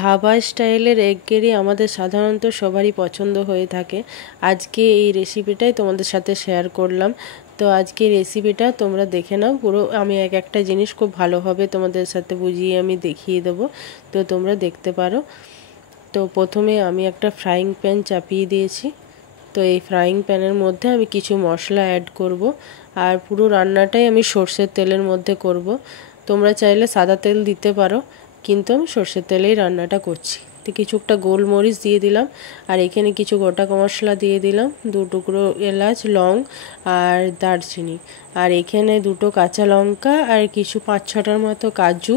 ধাবা স্টাইলের এগ কারি আমাদের সাধারণত সবারই পছন্দ হয়ে থাকে। আজকে এই রেসিপিটাই তোমাদের সাথে শেয়ার করলাম। তো আজকে রেসিপিটা তোমরা দেখে নাও পুরো। আমি এক একটা জিনিস খুব ভালোভাবে তোমাদের সাথে বুঝিয়ে আমি দেখিয়ে দেবো, তো তোমরা দেখতে পারো। তো প্রথমে আমি একটা ফ্রাইং প্যান চাপিয়ে দিয়েছি। তো এই ফ্রাইং প্যানের মধ্যে আমি কিছু মশলা অ্যাড করব, আর পুরো রান্নাটাই আমি সর্ষের তেলের মধ্যে করব। তোমরা চাইলে সাদা তেল দিতে পারো, কিন্তু আমি সর্ষের তেলেই রান্নাটা করছি। তো কিছুটা গোলমরিচ দিয়ে দিলাম, আর এখানে কিছু গোটা মশলা দিয়ে দিলাম, 2 টুকরো এলাচ, লং আর দারচিনি, আর এখানে 2টো কাঁচা লঙ্কা আর কিছু 5-6টার মতো কাজু,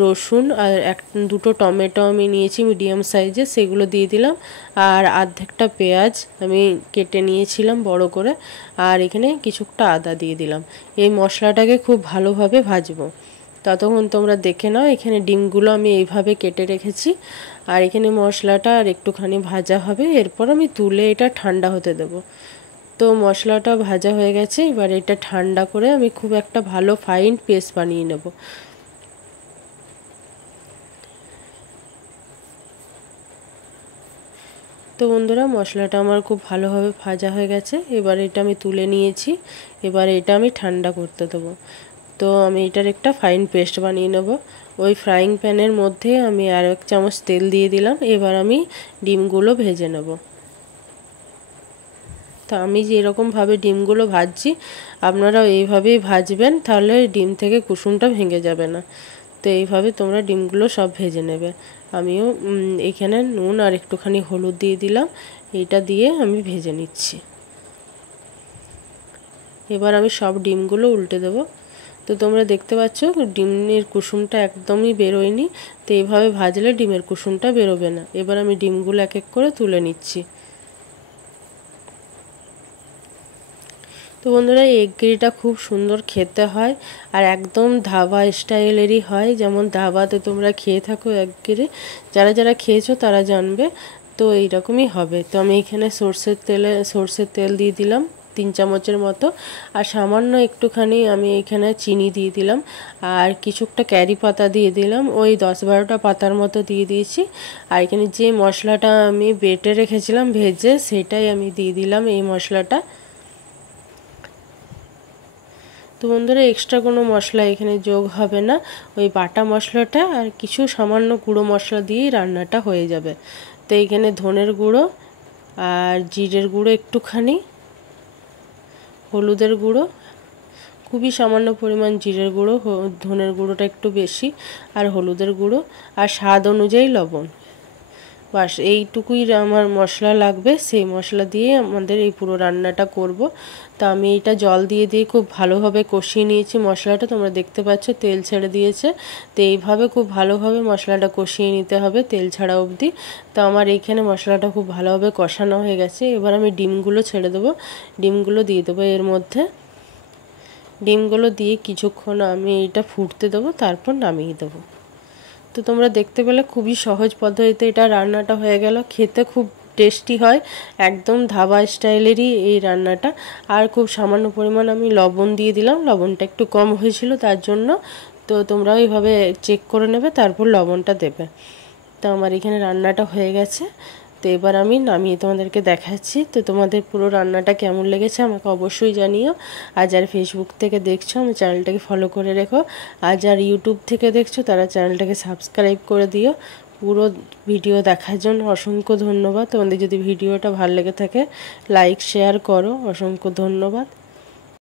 রসুন আর 2টো টমেটো আমি নিয়েছি মিডিয়াম সাইজে, সেগুলো দিয়ে দিলাম। আর অর্ধেকটা পেঁয়াজ আমি কেটে নিয়েছিলাম বড় করে, আর এখানে কিছুটা আদা দিয়ে দিলাম। এই মশলাটাকে খুব ভালোভাবে ভাজবো। ততক্ষণ তোমরা দেখে নাও, এখানে ডিমগুলো আমি এইভাবে কেটে রেখেছি, আর এখানে মশলাটা আর একটুখানি ভাজা হবে। এরপর আমি তুলে এটা ঠান্ডা হতে দেব। তো মশলাটা ভাজা হয়ে গেছে, এবার এটা ঠান্ডা করে আমি খুব একটা ভালো ফাইন পেস্ট বানিয়ে নেব। তো বন্ধুরা, মশলাটা আমার খুব ভালোভাবে ভাজা হয়ে গেছে। এবার এটা আমি তুলে নিয়েছি, এবার এটা আমি ঠান্ডা করতে দেবো। তো আমি এটার একটা ফাইন পেস্ট বানিয়ে নেব। ওই ফ্রাইং প্যানের মধ্যে আমি আর 1 চামচ তেল দিয়ে দিলাম। এবার আমি ডিমগুলো ভেজে নেব। তো আমি যেরকমভাবে ডিমগুলো ভাজছি, আপনারাও এইভাবেই ভাজবেন, তাহলে ডিম থেকে কুসুমটা ভেঙে যাবে না। তো এইভাবে তোমরা ডিমগুলো সব ভেজে নেবে। আমিও এখানে নুন আর একটুখানি হলুদ দিয়ে দিলাম, এইটা দিয়ে আমি ভেজে নিচ্ছি। এবার আমি সব ডিমগুলো উল্টে দেবো। তো তোমরা দেখতে পাচ্ছ ডিমের কুসুমটা একদমই বেরোয়নি। তো এইভাবে ভাজলে ডিমের কুসুমটা বেরোবে না। এবার আমি ডিমগুলো এক এক করে তুলে নিচ্ছি। তো বন্ধুরা, এই এগ কারিটা খুব সুন্দর খেতে হয়, আর একদম ধাবা স্টাইলেরই হয়, যেমন ধাবাতে তোমরা খেয়ে থাকো এগ কারি। যারা যারা খেয়েছো তারা জানবে। তো এইরকমই হবে। তো আমি এখানে সর্ষের তেল দিয়ে দিলাম 3 চামচের মতো, আর সামান্য একটুখানি আমি এখানে চিনি দিয়ে দিলাম, আর কিছুটা ক্যারি পাতা দিয়ে দিলাম, ওই 10-12টা পাতার মতো দিয়ে দিয়েছি। আর এখানে যে মশলাটা আমি বেটে রেখেছিলাম ভেজে, সেটাই আমি দিয়ে দিলাম এই মশলাটা। তো বন্ধুরা, এক্সট্রা কোনো মশলা এখানে যোগ হবে না। ওই বাটা মশলাটা আর কিছু সামান্য গুঁড়ো মশলা দিয়েই রান্নাটা হয়ে যাবে। তো এখানে ধনের গুঁড়ো আর জিরের গুঁড়ো একটুখানি, হলুদের গুঁড়ো খুবই সামান্য পরিমাণ, জিরের গুঁড়ো, ধনের গুঁড়োটা একটু বেশি, আর হলুদের গুঁড়ো, আর স্বাদ অনুযায়ী লবণ। বাস এইটুকুই আমার মশলা লাগবে। সেই মশলা দিয়ে আমাদের এই পুরো রান্নাটা করব। তো আমি এইটা জল দিয়ে দিয়ে খুব ভালোভাবে কষিয়ে নিয়েছি মশলাটা। তোমরা দেখতে পাচ্ছ তেল ছেড়ে দিয়েছে। তো এইভাবে খুব ভালোভাবে মশলাটা কষিয়ে নিতে হবে তেল ছাড়া অবধি। তো আমার এইখানে মশলাটা খুব ভালোভাবে কষানো হয়ে গেছে। এবার আমি ডিমগুলো ছেড়ে দেবো, ডিমগুলো দিয়ে দেবো এর মধ্যে। ডিমগুলো দিয়ে কিছুক্ষণ আমি এটা ফুটতে দেবো, তারপর নামিয়ে দেবো। তো তোমরা দেখতে পেলে খুবই সহজ পদ্ধতিতে এটা রান্নাটা হয়ে গেল। খেতে খুব টেস্টি হয়, একদম ধাবা স্টাইলেরই এই রান্নাটা। আর খুব সামান্য পরিমাণ আমি লবণ দিয়ে দিলাম, লবণটা একটু কম হয়েছিল তার জন্য। তো তোমরাও এইভাবে চেক করে নেবে, তারপর লবণটা দেবে। তো আমার এখানে রান্নাটা হয়ে গেছে। তো এবার আমি নামিয়ে তোমাদেরকে দেখাচ্ছি। তো তোমাদের পুরো রান্নাটা কেমন লেগেছে আমাকে অবশ্যই জানিও। আর যারা ফেসবুক থেকে দেখছো, আমার চ্যানেলটাকে ফলো করে রেখো। আর যারা ইউটিউব থেকে দেখছো, তারা চ্যানেলটাকে সাবস্ক্রাইব করে দিও। পুরো ভিডিও দেখার জন্য অসংখ্য ধন্যবাদ। তোমাদের যদি ভিডিওটা ভালো লেগে থাকে, লাইক শেয়ার করো। অসংখ্য ধন্যবাদ।